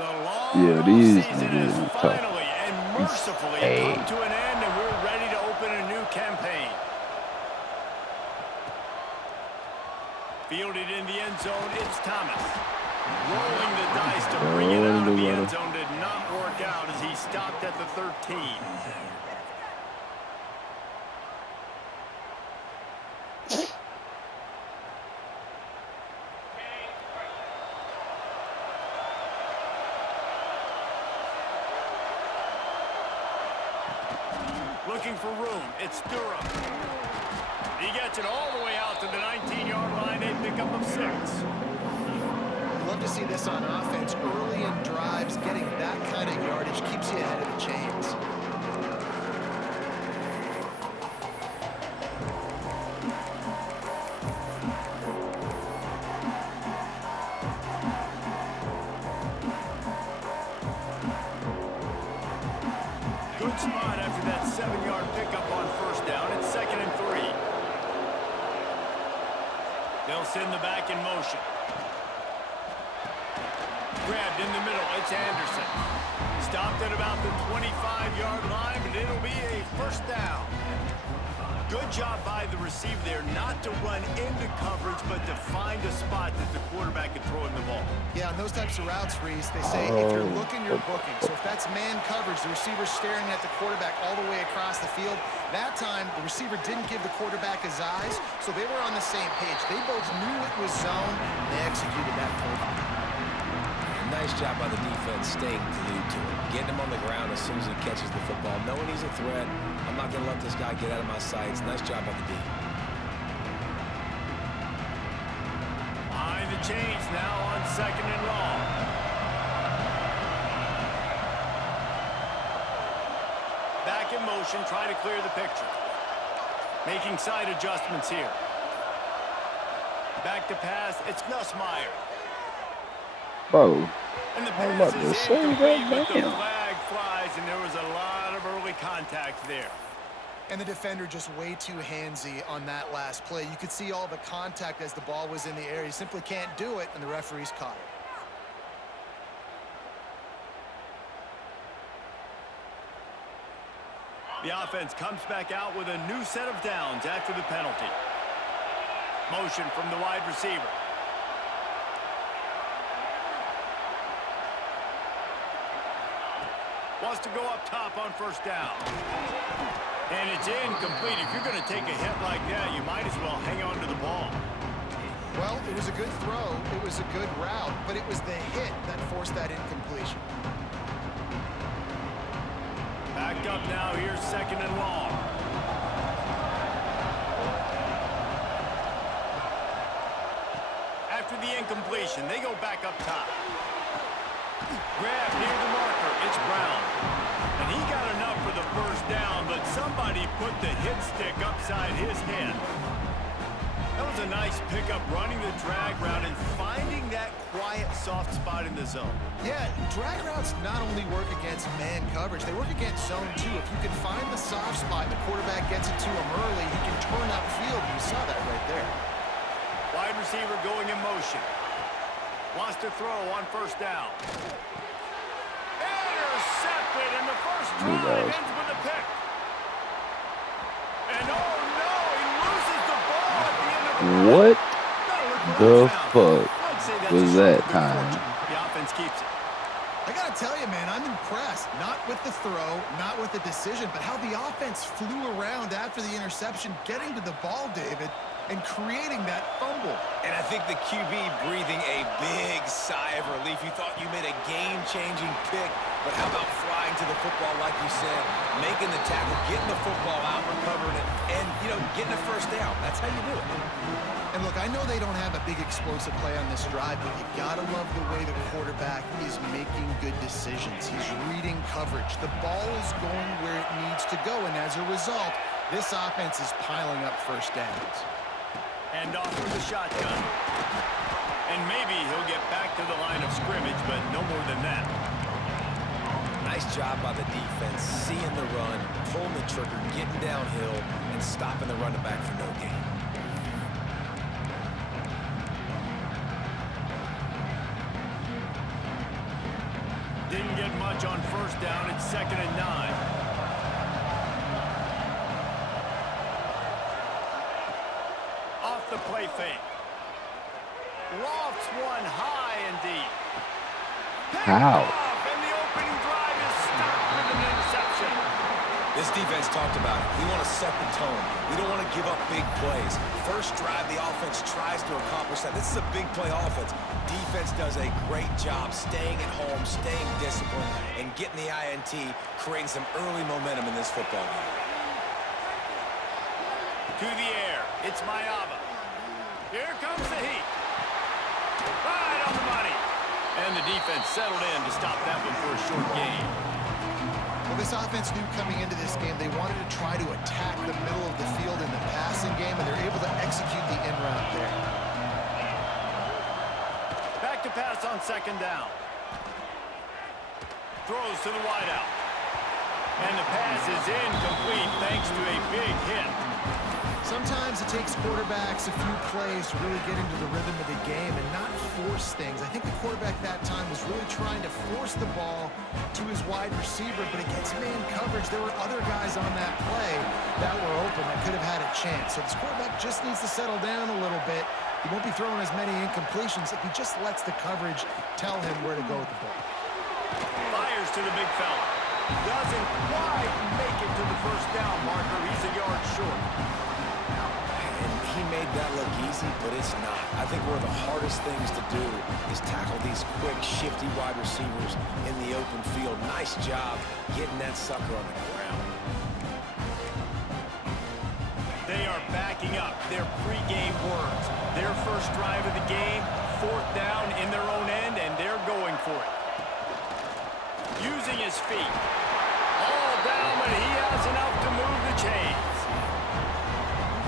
Yeah, these Season has niggas are tough. finally and mercifully Hey. come to an end, and we're ready to open a new campaign. Fielded in the end zone, it's Thomas. Rolling the dice to bring it out of the end zone did not work out as he stopped at the 13. Looking for room. It's Durham. He gets it all the way out to the 19-yard line, a pickup of 6. Love to see this on offense. Early in drives, getting that kind of yardage keeps you ahead of the chains. Good spot after that 7-yard pickup on first down. It's 2nd and 3. They'll send the back in motion. Grabbed in the middle. It's Anderson. Stopped at about the 25-yard line, but it'll be a first down. Good job by the receiver there not to run into coverage, but to find a spot that the quarterback can throw him the ball. Yeah, on those types of routes, Reese, they say if you're looking, you're booking. So if that's man coverage, the receiver's staring at the quarterback all the way across the field. That time, the receiver didn't give the quarterback his eyes, so they were on the same page. They both knew it was zone, and they executed that perfectly. Nice job by the defense staying glued to him, getting him on the ground as soon as he catches the football, knowing he's a threat. I'm not going to let this guy get out of my sights. Nice job by the D. Behind the chains now on 2nd and long. Back in motion, try to clear the picture. Making side adjustments here. Back to pass, it's Nussmeier. Bro, And the I'm pass about to is say incomplete, but the that. flag flies, and there was a lot of early contact there. And the defender just way too handsy on that last play. You could see all the contact as the ball was in the air. He simply can't do it, and the referees caught it. The offense comes back out with a new set of downs after the penalty. Motion from the wide receiver. Wants to go up top on first down. And it's incomplete. If you're going to take a hit like that, you might as well hang on to the ball. Well, it was a good throw. It was a good route, but it was the hit that forced that incompletion. Back up now. Here's 2nd and long. After the incompletion, they go back up top. Grab near the marker. It's Brown. And he got enough for the first down, but somebody put the hit stick upside his head. That was a nice pickup, running the drag route and finding that quiet, soft spot in the zone. Yeah, drag routes not only work against man coverage, they work against zone too. If you can find the soft spot and the quarterback gets it to him early, he can turn upfield. You saw that right there. Wide receiver going in motion. Wants to throw on first down. Intercepted, and the first drive ends with a pick. And oh no, he loses the ball at the end of the What the fuck was that time? The offense keeps it. I gotta tell you, man, I'm impressed. Not with the throw, not with the decision, but how the offense flew around after the interception, getting to the ball, David, and creating that fumble. And I think the QB breathing a big sigh of relief. You thought you made a game-changing pick, but how about flying to the football, like you said, making the tackle, getting the football out, recovering it, and, getting a first down. That's how you do it. And look, I know they don't have a big explosive play on this drive, but you gotta love the way the quarterback is making good decisions. He's reading coverage. The ball is going where it needs to go, and as a result, this offense is piling up first downs. And off with the shotgun. And maybe he'll get back to the line of scrimmage, but no more than that. Nice job by the defense, seeing the run, pulling the trigger, getting downhill, and stopping the running back for no gain. much on first down. It's 2nd and 9. Off the play fake. Lofts one high and deep. How? And the opening drive is stopped with an interception. This defense talked about it. We want to set the tone. We don't want to give up big plays. First drive, the offense tries to accomplish that. This is a big play offense. Defense does a great job staying at home, staying disciplined, and getting the INT, creating some early momentum in this football game. To the air. It's Mayava. Here comes the heat. Right on the money. And the defense settled in to stop that one for a short gain. Well, this offense knew coming into this game they wanted to try to attack the middle of the field in the passing game, and they're able to execute the in route there. Back to pass on 2nd down. Throws to the wideout. And the pass is incomplete thanks to a big hit. Sometimes it takes quarterbacks a few plays to really get into the rhythm of the game and not force things. I think the quarterback that time was really trying to force the ball to his wide receiver, but against man coverage, there were other guys on that play that were open that could have had a chance. So this quarterback just needs to settle down a little bit. He won't be throwing as many incompletions if he just lets the coverage tell him where to go with the ball. Fires to the big fella. Doesn't quite make it to the first down marker. He's a yard short. He made that look easy, but it's not. I think one of the hardest things to do is tackle these quick, shifty wide receivers in the open field. Nice job getting that sucker on the ground. They are backing up their pregame words. Their first drive of the game, 4th down in their own end, and they're going for it. Using his feet. All down, but he has enough to move the chains.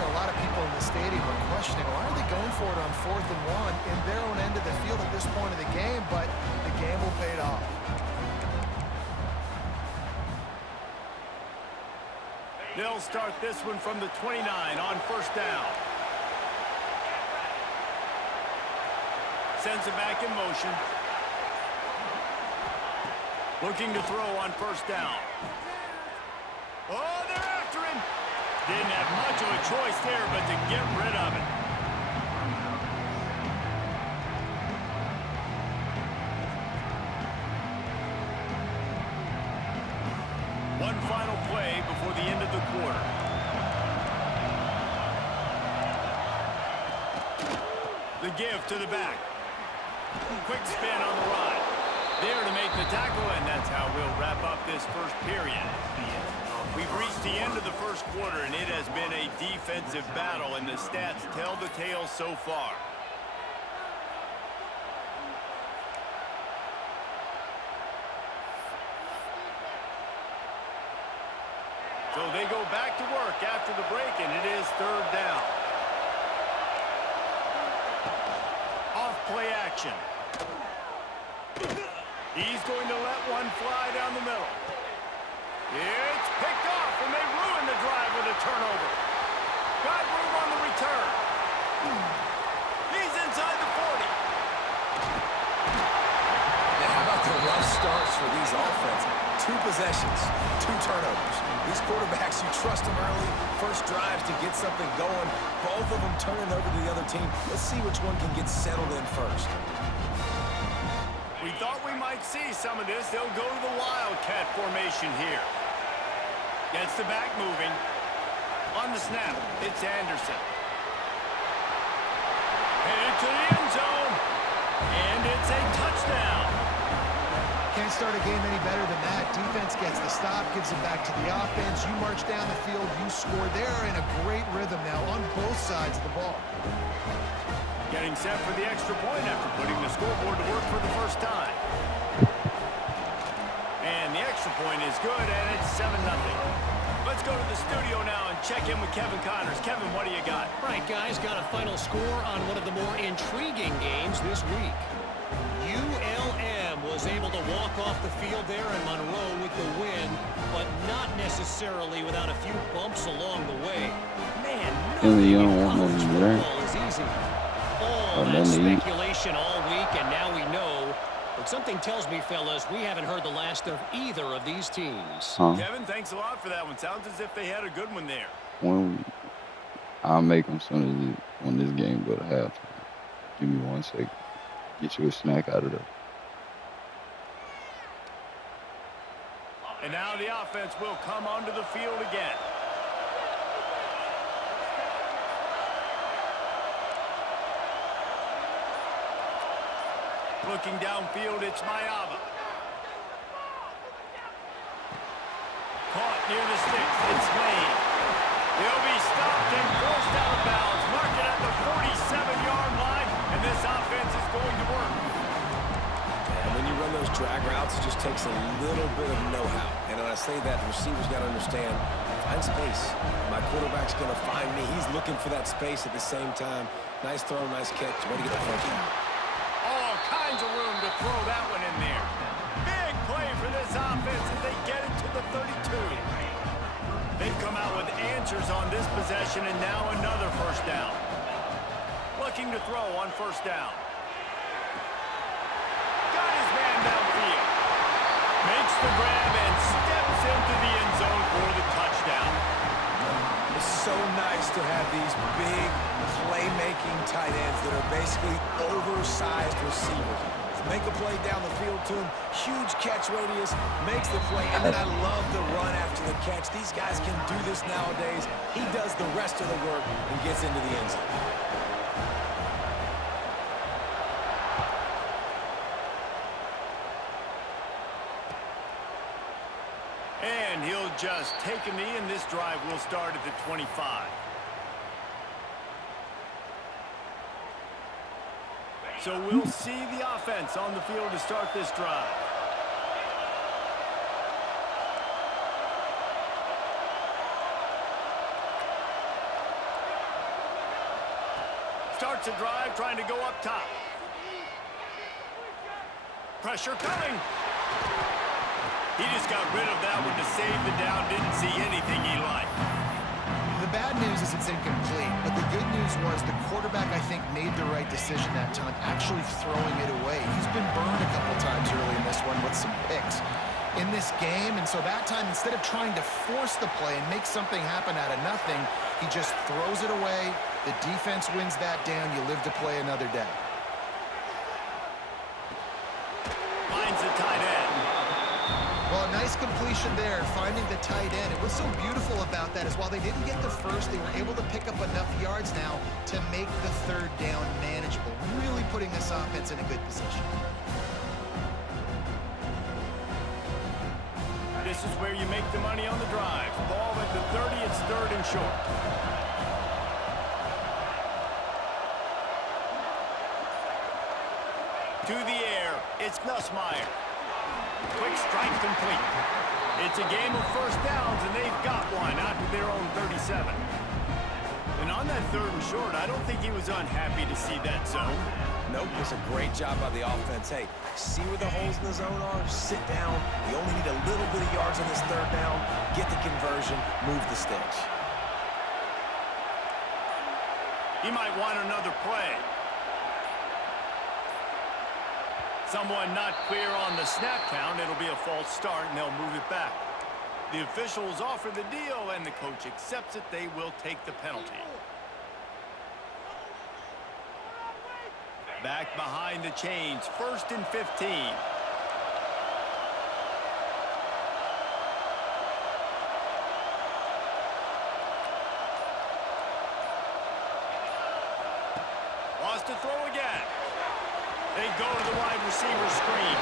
A lot of people in the stadium are questioning, why are they going for it on 4th and 1 in their own end of the field at this point of the game, but the gamble paid off. They'll start this one from the 29 on 1st down. Sends it back in motion. Looking to throw on 1st down. Oh, they're after him. Didn't have much of a choice there, but to get rid of it. One final play before the end of the quarter. The give to the back. Quick spin on the ride. There to make the tackle, and that's how we'll wrap up this first period. We've reached the end of the first quarter, and it has been a defensive battle, and the stats tell the tale so far. So they go back to work after the break, and it is 3rd down. Off play action. He's going to let one fly down the middle. It's picked off, and they ruin the drive with a turnover. Got room on the return. He's inside the 40. Now, how about the rough starts for these offenses? 2 possessions, 2 turnovers. These quarterbacks, you trust them early, first drives to get something going. Both of them turning over to the other team. Let's see which one can get settled in first. We thought we might see some of this. They'll go to the Wildcat formation here. Gets the back moving. On the snap, it's Anderson. Headed to the end zone. And it's a touchdown. Can't start a game any better than that. Defense gets the stop, gives it back to the offense. You march down the field, you score. They're in a great rhythm now on both sides of the ball. Getting set for the extra point after putting the scoreboard to work for the first time. And the extra point is good, and it's 7-0. Let's go to the studio now and check in with Kevin Connors. Kevin, what do you got? Right, guys, got a final score on one of the more intriguing games this week. ULM was able to walk off the field there in Monroe with the win, but not necessarily without a few bumps along the way. Man, nothing in college football is easy. All that speculation all week, and now we know the But something tells me, fellas, we haven't heard the last of either of these teams. Huh? Kevin, thanks a lot for that one. Sounds as if they had a good one there. I'll make them soon as when this game go to halftime. Give me 1 second. Get you a snack out of there. And now the offense will come onto the field again. Looking downfield, it's Mayava. Caught near the sticks. It's Lane. They'll be stopped and forced out of bounds. Mark it at the 47-yard line, and this offense is going to work. And when you run those drag routes, it just takes a little bit of know-how. And when I say that, the receiver's got to understand, find space. My quarterback's going to find me. He's looking for that space at the same time. Nice throw, nice catch. Way to get that first down. All kinds of room to throw that one in there. Big play for this offense as they get it to the 32. They've come out with answers on this possession, and now another first down. Looking to throw on first down. Got his man downfield. Makes the grab and steps into the end zone for the touchdown. It's so nice to have these big playmaking tight ends that are basically oversized receivers. Make a play down the field to him, huge catch radius, makes the play, and then I love the run after the catch. These guys can do this nowadays. He does the rest of the work and gets into the end zone. And he'll just take a knee, and this drive will start at the 25. So we'll see the offense on the field to start this drive. Starts a drive trying to go up top. Pressure coming. He just got rid of that one to save the down. Didn't see anything he liked. The bad news is it's incomplete, but the good news was the quarterback, I think, made the right decision that time, actually throwing it away. He's been burned a couple times early in this one with some picks in this game, and so that time, instead of trying to force the play and make something happen out of nothing, he just throws it away. The defense wins that down. You live to play another day. Finds the tight end. Well, a nice completion there, finding the tight end. And what's so beautiful about that is while they didn't get the first, they were able to pick up enough yards now to make the third down manageable, really putting this offense in a good position. This is where you make the money on the drive. Ball at the 30, it's third and short. To the air, it's Nussmeier. Quick strike complete. It's a game of first downs, and they've got one out to their own 37. And on that third and short, I don't think he was unhappy to see that zone. Nope, it's a great job by the offense. Hey, see where the holes in the zone are? Sit down. You only need a little bit of yards on this third down. Get the conversion. Move the sticks. He might want another play. Someone not clear on the snap count. It'll be a false start, and they'll move it back. The officials offer the deal, and the coach accepts it. They will take the penalty. Back behind the chains, 1st and 15. Lost to throw again. They go to the wide receiver screen.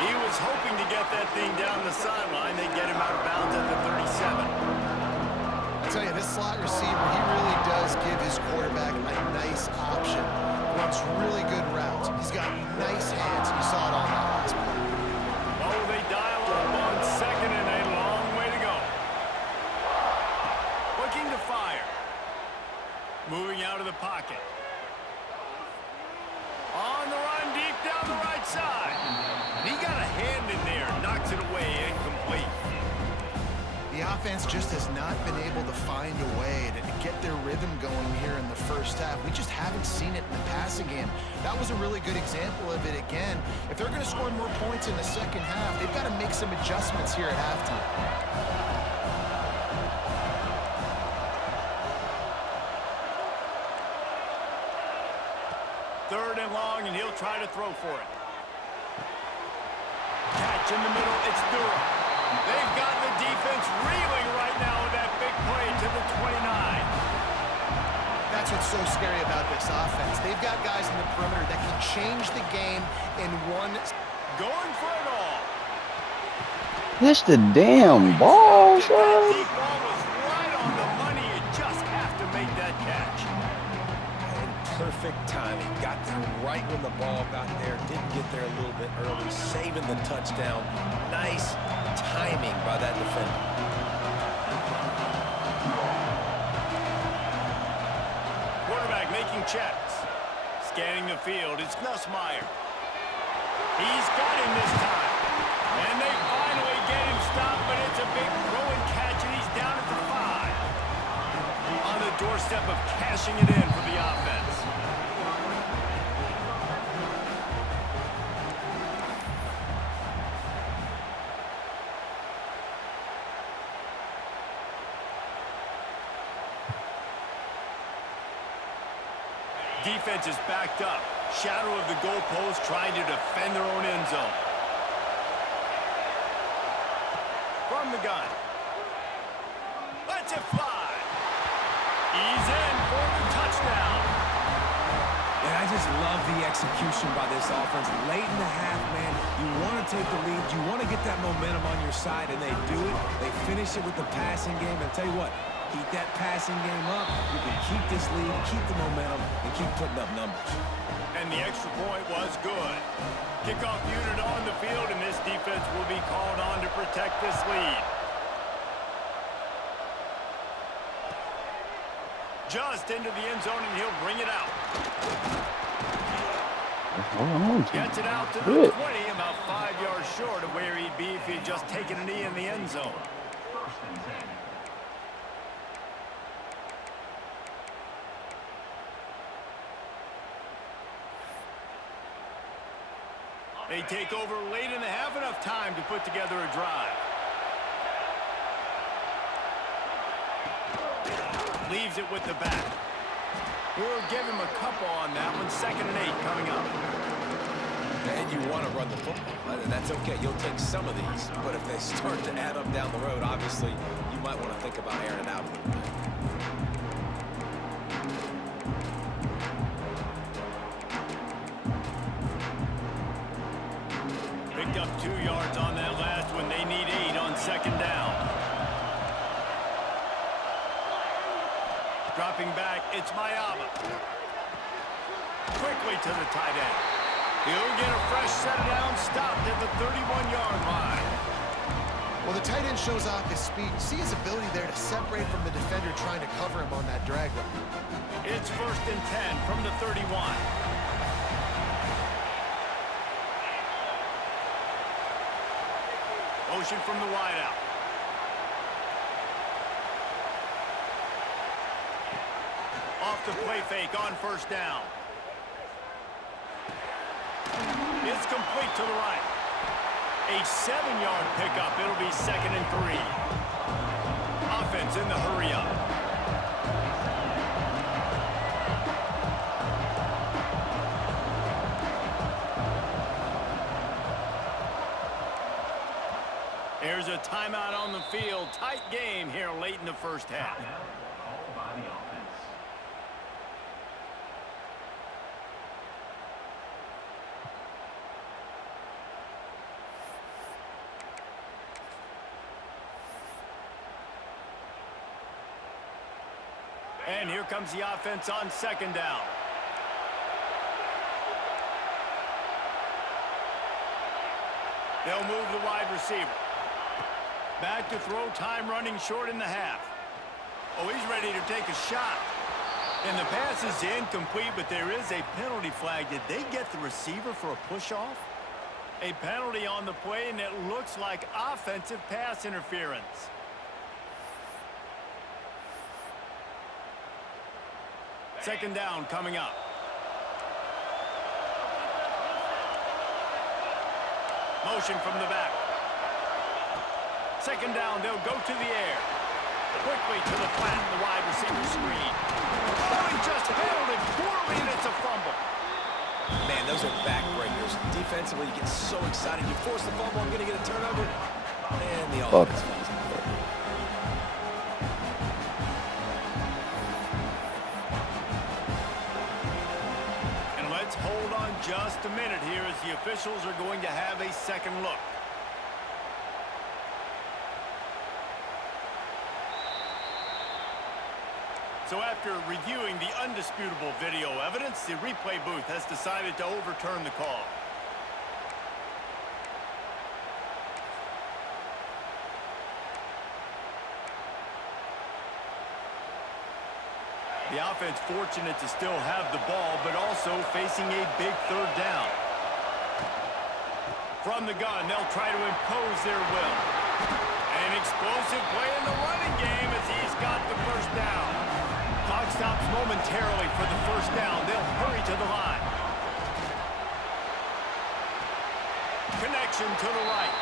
He was hoping to get that thing down the sideline. They get him out of bounds at the 37. I tell you, this slot receiver, he really does give his quarterback a nice option. Runs really good routes. He's got nice hands. You saw it on that last play. Oh, they dial up on second and a long way to go. Looking to fire. Moving out of the pocket. On the run, deep down the right side. He got a hand in there, knocks it away, incomplete. The offense just has not been able to find a way to get their rhythm going here in the first half. We just haven't seen it in the passing game. That was a really good example of it again. If they're going to score more points in the second half, they've got to make some adjustments here at halftime. Third and long, and he'll try to throw for it. Catch in the middle, it's Delray. They've got the defense reeling right now with that big play to the 29. That's what's so scary about this offense. They've got guys in the perimeter that can change the game in one. Going for it all. That's the damn ball, That son. deep ball was right on the money. You just have to make that catch. Perfect timing. Got there right when the ball got there. Didn't get there a little bit early. Saving the touchdown. Nice timing by that defender. Quarterback making checks. Scanning the field. It's Nussmeier. He's got him this time. And they finally get him stopped, but it's a big throw and catch, and he's down at the 5. On the doorstep of cashing it in for the offense. Defense is backed up. Shadow of the goalpost trying to defend their own end zone. From the gun. Lets it fly. He's in for the touchdown. And I just love the execution by this offense. Late in the half, man, you want to take the lead. You want to get that momentum on your side, and they do it. They finish it with the passing game. And I'll tell you what, keep that passing game up. You can keep this lead, keep the momentum, and keep putting up numbers. And the extra point was good. Kickoff unit on the field, and this defense will be called on to protect this lead. Just into the end zone, and he'll bring it out. Gets it out to the 20, about 5 yards short of where he'd be if he'd just taken a knee in the end zone. They take over late in the half, enough time to put together a drive. Leaves it with the back. We'll give him a couple on that one. 2nd and 8 coming up. And you want to run the football. That's okay. You'll take some of these. But if they start to add up down the road, obviously, you might want to think about airing it out a little bit. Picked up 2 yards on that last one. They need 8 on 2nd down. Dropping back, it's Mayava. Quickly to the tight end. He'll get a fresh set down, stopped at the 31-yard line. Well, the tight end shows off his speed. You see his ability there to separate from the defender trying to cover him on that drag route. It's 1st and 10 from the 31. Motion from the wideout. Off the play fake on 1st down. It's complete to the right. A 7-yard pickup. It'll be 2nd and 3. Offense in the hurry up. There's a timeout on the field. Tight game here late in the first half. And here comes the offense on 2nd down. They'll move the wide receiver. Back to throw, time running short in the half. Oh, he's ready to take a shot. And the pass is incomplete, but there is a penalty flag. Did they get the receiver for a push-off? A penalty on the play, and it looks like offensive pass interference. Second down coming up. Motion from the back. Second down, they'll go to the air. Quickly to the flat, the wide receiver screen. Oh, he just handled it poorly, and it's a fumble. Man, those are backbreakers. Defensively, you get so excited. You force the fumble, I'm going to get a turnover. And the offense falls apart. And let's hold on just a minute here as the officials are going to have a second look. So after reviewing the undisputable video evidence, the replay booth has decided to overturn the call. The offense fortunate to still have the ball, but also facing a big third down. From the gun, they'll try to impose their will. An explosive play in the running game as he's got the first down. Clock stops momentarily for the first down. They'll hurry to the line. Connection to the right.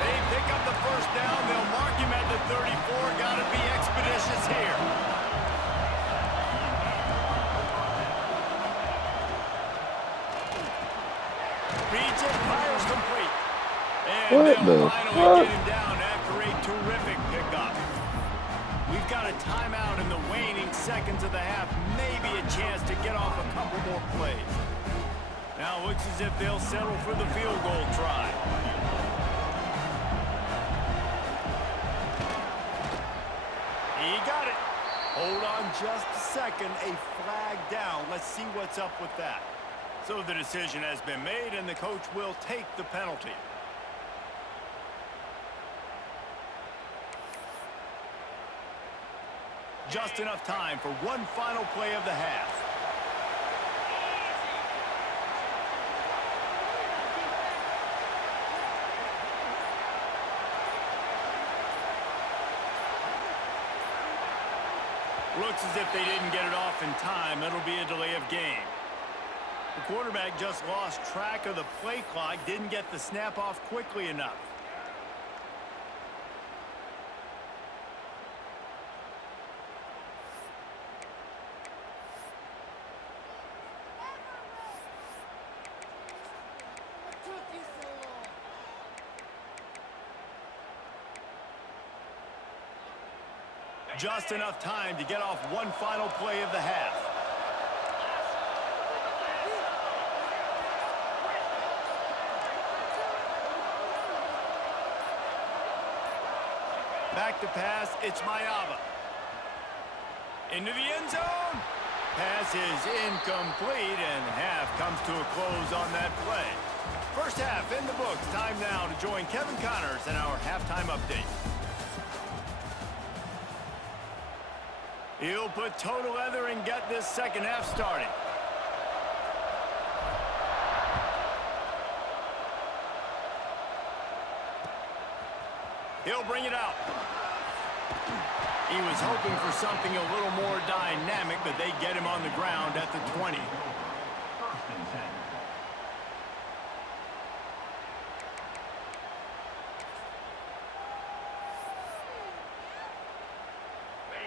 They pick up the first down. They'll mark him at the 34. Got to be expeditious here. Reads it, fires complete. And they'll finally get him down after a terrific pickup. We've got a timeout in the waning seconds of the half. Maybe a chance to get off a couple more plays. Now it looks as if they'll settle for the field goal try. He got it. Hold on just a second. A flag down. Let's see what's up with that. So the decision has been made, and the coach will take the penalty. Just enough time for one final play of the half. Looks as if they didn't get it off in time. It'll be a delay of game. The quarterback just lost track of the play clock, didn't get the snap off quickly enough. Just enough time to get off one final play of the half. Back to pass, it's Mayava. Into the end zone. Pass is incomplete, and half comes to a close on that play. First half in the books. Time now to join Kevin Connors in our halftime update. He'll put total leather and get this second half started. He'll bring it out. He was hoping for something a little more dynamic, but they get him on the ground at the 20.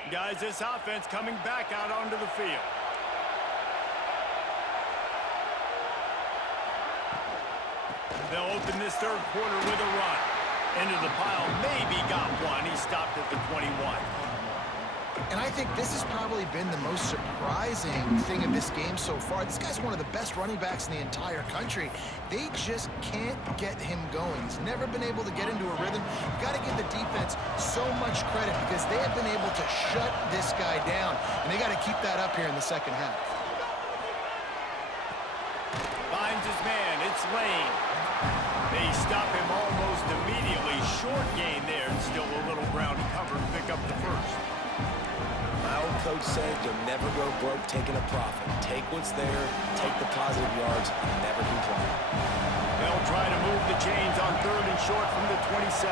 Guys, this offense coming back out onto the field. They'll open this third quarter with a run. Into the pile, maybe got one. He stopped at the 21. And I think this has probably been the most surprising thing of this game so far. This guy's one of the best running backs in the entire country. They just can't get him going. He's never been able to get into a rhythm. You got to give the defense so much credit because they have been able to shut this guy down. And they got to keep that up here in the second half. Finds his man. It's Lane. They stop him almost immediately. Short gain there, and still a little ground to cover to pick up the first. My old coach said you'll never go broke taking a profit. Take what's there, take the positive yards, and never complain. They'll try to move the chains on third and short from the 27.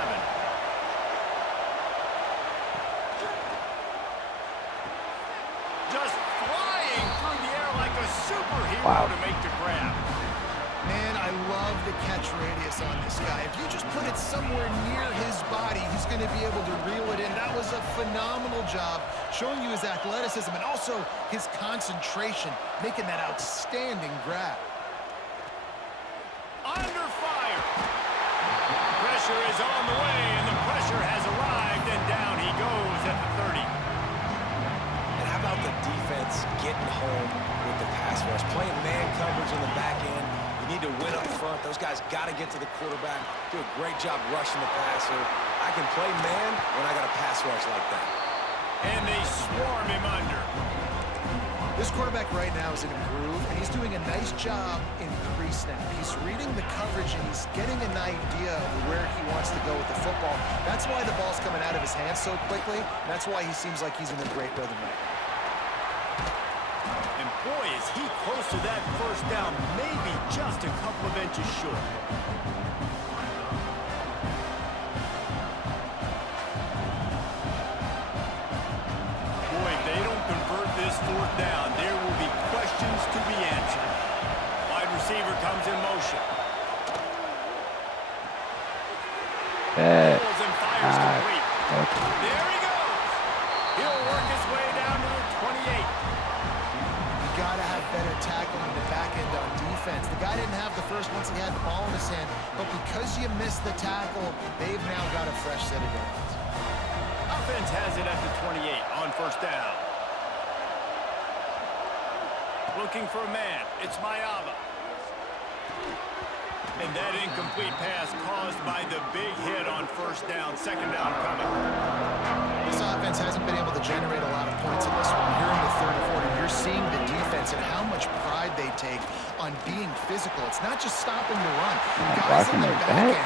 Just flying through superhero to make the grab. Man, I love the catch radius on this guy. If you just put it somewhere near his body, he's going to be able to reel it in. That was a phenomenal job, showing you his athleticism and also his concentration, making that outstanding grab. Under fire. Pressure is on the way, and the pressure has arrived, and down he goes at the 30. And how about the defense getting home with the pass rush? Playing man coverage in the back end. You need to win up front. Those guys got to get to the quarterback. Do a great job rushing the passer. I can play man when I got a pass rush like that. And they swarm him under. This quarterback right now is in a groove, and he's doing a nice job in pre-snap. He's reading the coverage, and he's getting an idea of where he wants to go with the football. That's why the ball's coming out of his hands so quickly. That's why he seems like he's in a great rhythm right now. And boy, is he close to that first down, maybe just a couple of inches short. Boy, if they don't convert this fourth down, there will be questions to be answered. Wide receiver comes in motion. Pulls and fires complete. There he goes. He'll work his way down to the 28. Got to have better tackling in the back end on defense. The guy didn't have the first once he had the ball in his hand, but because you missed the tackle, they've now got a fresh set of downs. Offense has it at the 28 on first down. Looking for a man. It's Mayava. And that incomplete pass caused by the big hit on first down. Second down coming. This offense hasn't been able to generate a lot of points in this one. Here in the third quarter, you're seeing the defense and how much pride they take on being physical. It's not just stopping the run. Guys in the back end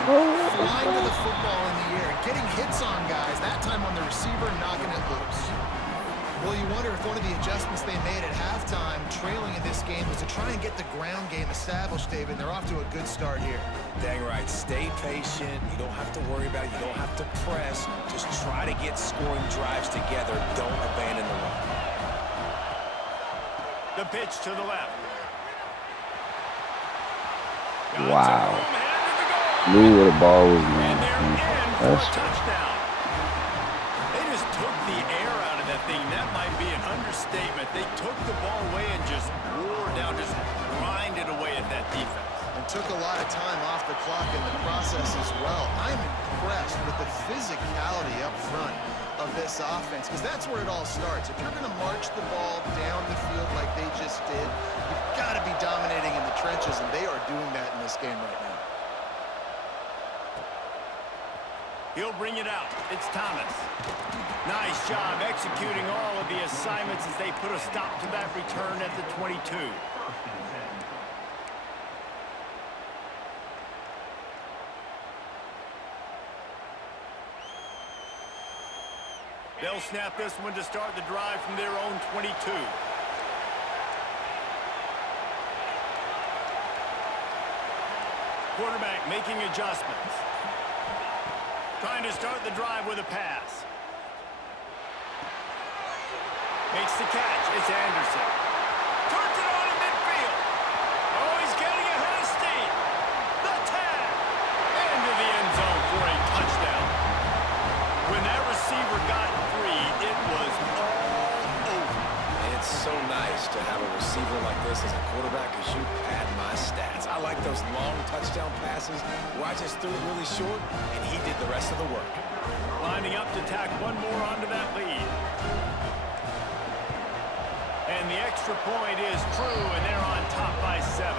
flying to the football in the air, getting hits on guys, that time on the receiver, knocking it loose. Well, you wonder if one of the adjustments they made at halftime, trailing in this game, was to try and get the ground game established, David. They're off to a good start here. Dang right. Stay patient. You don't have to worry about it. You don't have to press. Just try to get scoring drives together. Don't abandon the run. The pitch to the left. Wow. Knew where the ball was going. And they're in for a That's touchdown. They just took the air out of that thing. That might be an understatement. They took the ball away and just wore down, just grinded away at that defense. And took a lot of time off the clock in the process as well. I'm impressed with the physicality up front of this offense, because that's where it all starts. If you're going to march the ball down the field like they just did, you've got to be dominating in the trenches, and they are doing that in this game right now. He'll bring it out. It's Thomas. Nice job executing all of the assignments as they put a stop to that return at the 22. They'll snap this one to start the drive from their own 22. Quarterback making adjustments. Trying to start the drive with a pass. Makes the catch. It's Anderson. Turns it on in midfield. Oh, he's getting ahead of steam. The tag. Into the end zone for a touchdown. When that receiver got free, it was all over. It's so nice to have a receiver like this as a quarterback, because you pad my stats. I like those long touchdown passes where I just threw it really short, and he did the rest of the work. Lining up to tack one more onto that lead. And the extra point is true, and they're on top by 7.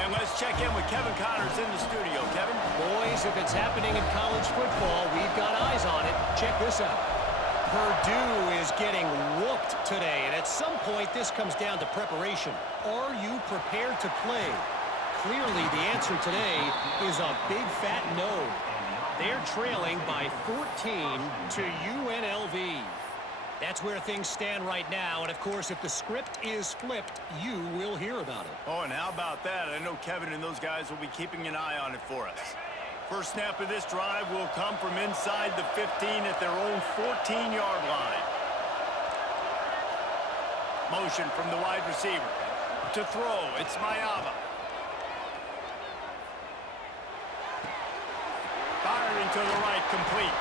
And let's check in with Kevin Connors in the studio. Kevin? Boys, if it's happening in college football, we've got eyes on it. Check this out. Purdue is getting whooped today, and at some point this comes down to preparation. Are you prepared to play? Clearly the answer today is a big fat no. They're trailing by 14 to UNLV. That's where things stand right now, and of course if the script is flipped, you will hear about it. Oh, and how about that? I know Kevin and those guys will be keeping an eye on it for us. First snap of this drive will come from inside the 15 at their own 14-yard line. Motion from the wide receiver. To throw, it's Mayava. Firing to the right, complete.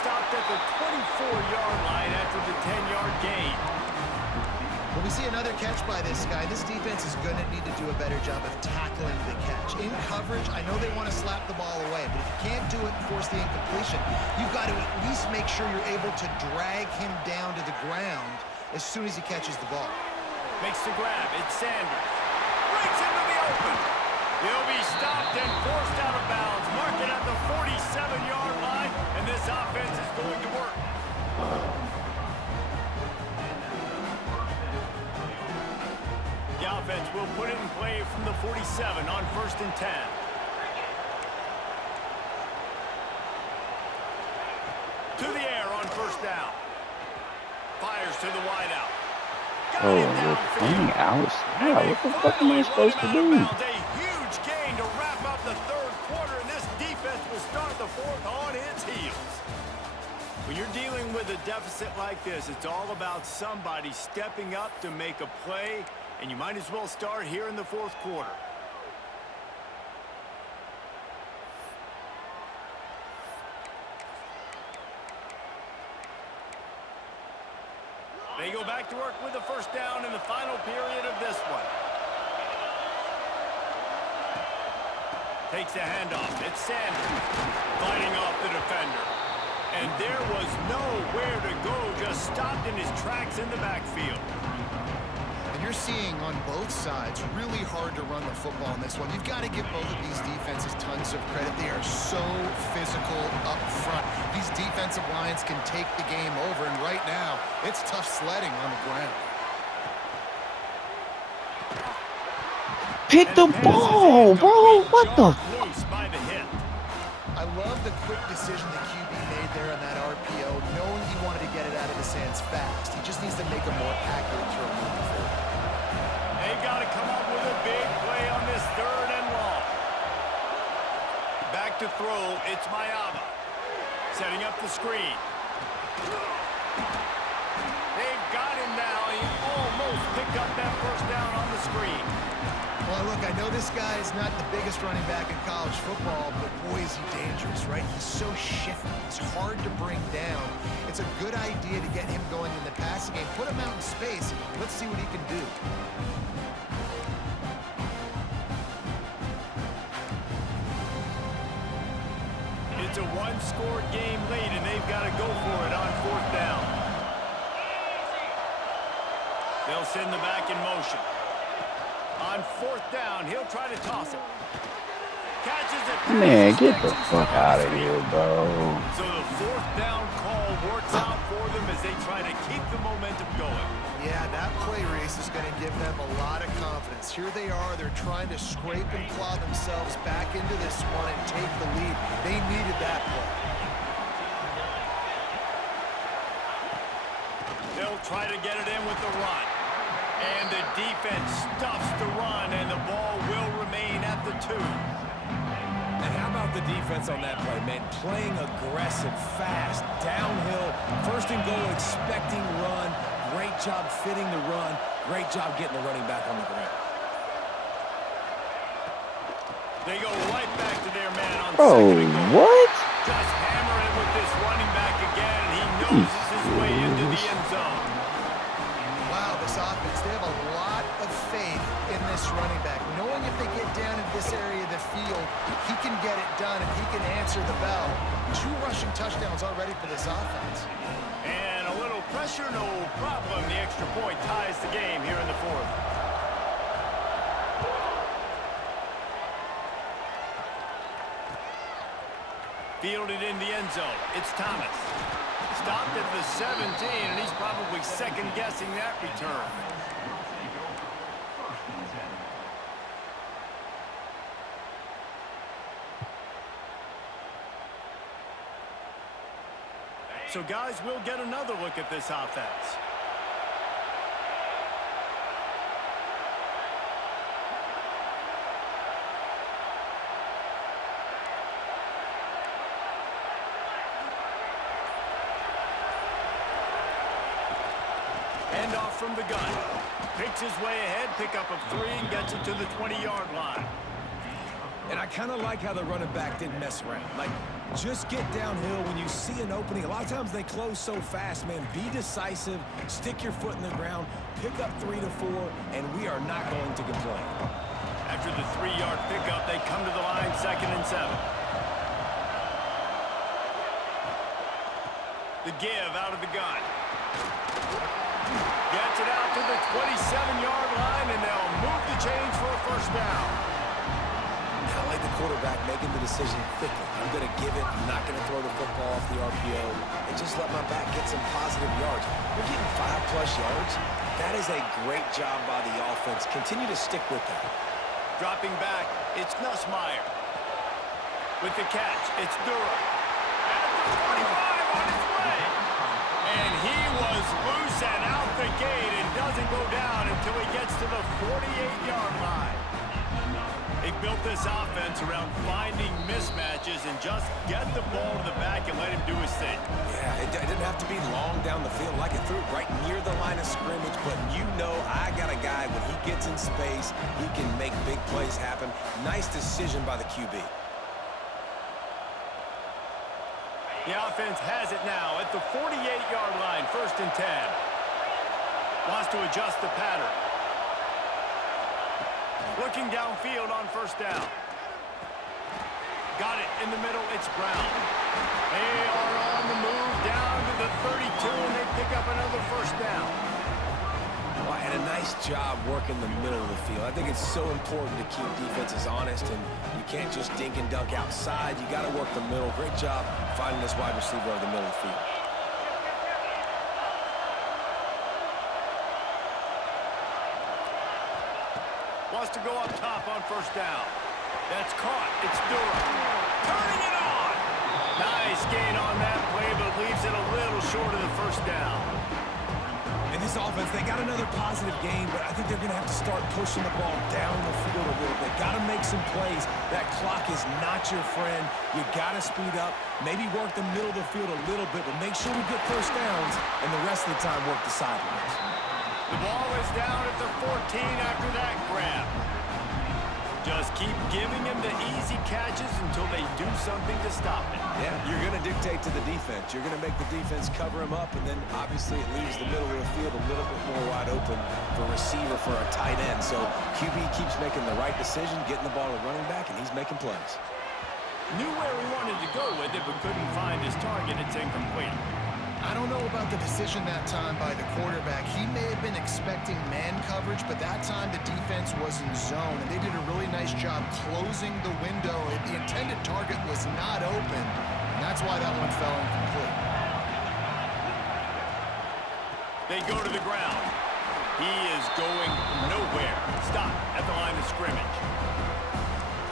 Stopped at the 24-yard line after the 10-yard gain. When we see another catch by this guy, this defense is going to need to do a better job of tackling the catch. In coverage, I know they want to slap the ball away, but if you can't do it and force the incompletion, you've got to at least make sure you're able to drag him down to the ground as soon as he catches the ball. Makes the grab, it's Sanders. Breaks into the open. He'll be stopped and forced out of bounds. Mark it at the 47-yard line, and this offense is going to work. The offense will put it in play from the 47 on 1st and 10. To the air on 1st down. Fires to the wideout. Oh, we're playing outside. What the fuck am I supposed to do? A huge gain to wrap up the 3rd quarter, and this defense will start the 4th on its heels. When you're dealing with a deficit like this, it's all about somebody stepping up to make a play, and you might as well start here in the 4th quarter. They go back to work with the 1st down in the final period of this one. Takes the handoff. It's Sanders fighting off the defender. And there was nowhere to go, just stopped in his tracks in the backfield. And you're seeing on both sides really hard to run the football in this one. You've got to give both of these defenses tons of credit. They are so physical up front. These defensive lines can take the game over, and right now, it's tough sledding on the ground. Pick the ball, bro. What the? Loose by the hit. I love the quick decision the QB made there on that RPO, knowing he wanted to get it out of his hands fast. He just needs to make a more accurate throw moving forward. They've got to come up with a big play on this 3rd and long. Back to throw, it's Mayava. Setting up the screen. They've got him now. He almost picked up that 1st down on the screen. Well, look, I know this guy is not the biggest running back in college football, but boy, is he dangerous, right? He's so shifty. He's hard to bring down. It's a good idea to get him going in the passing game. Put him out in space. Let's see what he can do. It's a one-score game late, and they've got to go for it on 4th down. They'll send the back in motion. On 4th down, he'll try to toss it. Catches it. Man, get the fuck out of here, bro. So the 4th down call works out for them as they try to keep the momentum going. Yeah, that play race is going to give them a lot of confidence. Here they are. They're trying to scrape and claw themselves back into this one and take the lead. They needed that play. They'll try to get it in with the run. And the defense stuffs the run, and the ball will remain at the 2. And how about the defense on that play, man? Playing aggressive, fast, downhill, 1st and goal, expecting run. Great job fitting the run. Great job getting the running back on the ground. They go right back to their man on Bro, 2nd and goal. what? Just hammer it with this running back again, and he noses his way into the end zone. Wow, this offense, they have a lot of faith in this running back. Knowing if they get down in this area of the field, he can get it done and he can answer the bell. 2 rushing touchdowns already for this offense. And a little pressure, no problem. The extra point ties the game here in the 4th. Fielded in the end zone. It's Thomas. Stopped at the 17, and he's probably second-guessing that return. So, guys, we'll get another look at this offense. Handoff from the gun. Picks his way ahead, pickup of 3, and gets it to the 20-yard line. And I kind of like how the running back didn't mess around. Like, just get downhill when you see an opening. A lot of times they close so fast, man. Be decisive, stick your foot in the ground, pick up 3 to 4, and we are not going to complain. After the 3-yard pickup, they come to the line, 2nd and 7. The give out of the gun. Gets it out to the 27-yard line, and they'll move the chains for a first down. I like the quarterback making the decision quickly. I'm going to give it. I'm not going to throw the football off the RPO and just let my back get some positive yards. We're getting 5+ yards. That is a great job by the offense. Continue to stick with that. Dropping back, it's Nussmeier. With the catch, it's Delray. At the 45 on his way. And he was loose and out the gate and doesn't go down until he gets to the 48-yard line. They built this offense around finding mismatches and just get the ball to the back and let him do his thing. Yeah, it didn't have to be long down the field. Like it threw it right near the line of scrimmage, but you know I got a guy, when he gets in space, he can make big plays happen. Nice decision by the QB. The offense has it now at the 48-yard line, 1st and 10. Wants to adjust the pattern. Looking downfield on 1st down. Got it in the middle. It's Brown. They are on the move down to the 32, and they pick up another 1st down. Well, and a nice job working the middle of the field. I think it's so important to keep defenses honest, and you can't just dink and dunk outside. You got to work the middle. Great job finding this wide receiver over the middle of the field. Wants to go up top on 1st down. That's caught. It's Delray. Turning it on. Nice gain on that play, but leaves it a little short of the 1st down. In this offense, they got another positive game, but I think they're going to have to start pushing the ball down the field a little bit. Got to make some plays. That clock is not your friend. You got to speed up. Maybe work the middle of the field a little bit, but make sure we get 1st downs, and the rest of the time work the sidelines. The ball is down at the 14 after that grab. Just keep giving him the easy catches until they do something to stop it. Yeah, you're going to dictate to the defense. You're going to make the defense cover him up, and then obviously it leaves the middle of the field a little bit more wide open for receiver for a tight end. So QB keeps making the right decision, getting the ball to running back, and he's making plays. Knew where he wanted to go with it, but couldn't find his target. It's incomplete. I don't know about the decision that time by the quarterback. He may have been expecting man coverage, but that time the defense was in zone, and they did a really nice job closing the window. The intended target was not open, and that's why that one fell incomplete. They go to the ground. He is going nowhere. Stop at the line of scrimmage.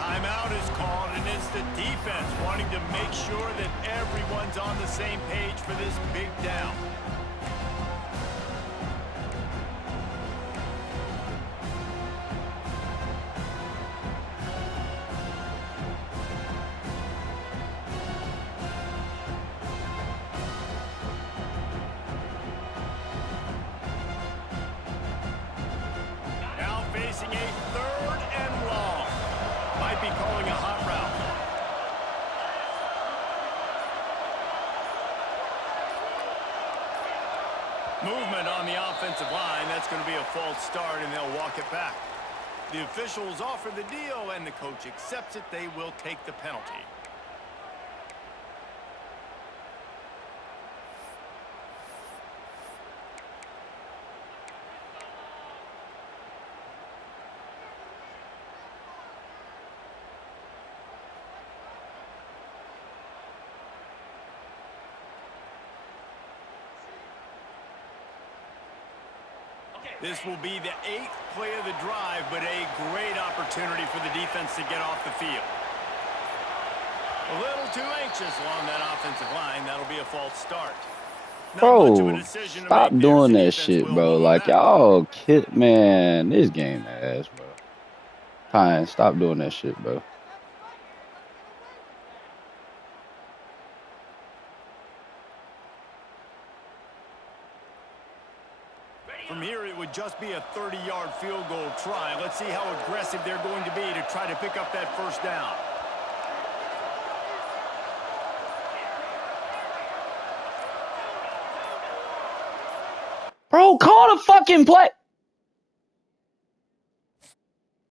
Timeout is called, and it's the defense wanting to make sure that everyone's on the same page for this big down. Now facing a 3rd and long. Might be calling a hot route. Movement on the offensive line. That's going to be a false start, and they'll walk it back. The officials offer the deal, and the coach accepts it. They will take the penalty. This will be the 8th play of the drive, but a great opportunity for the defense to get off the field. A little too anxious along that offensive line. That'll be a false start. Bro, stop doing that shit, bro. Like, y'all kid, man, this game ass, bro. Fine, stop doing that shit, bro. From here, it would just be a 30-yard field goal try. Let's see how aggressive they're going to be to try to pick up that first down. Bro, call the fucking play.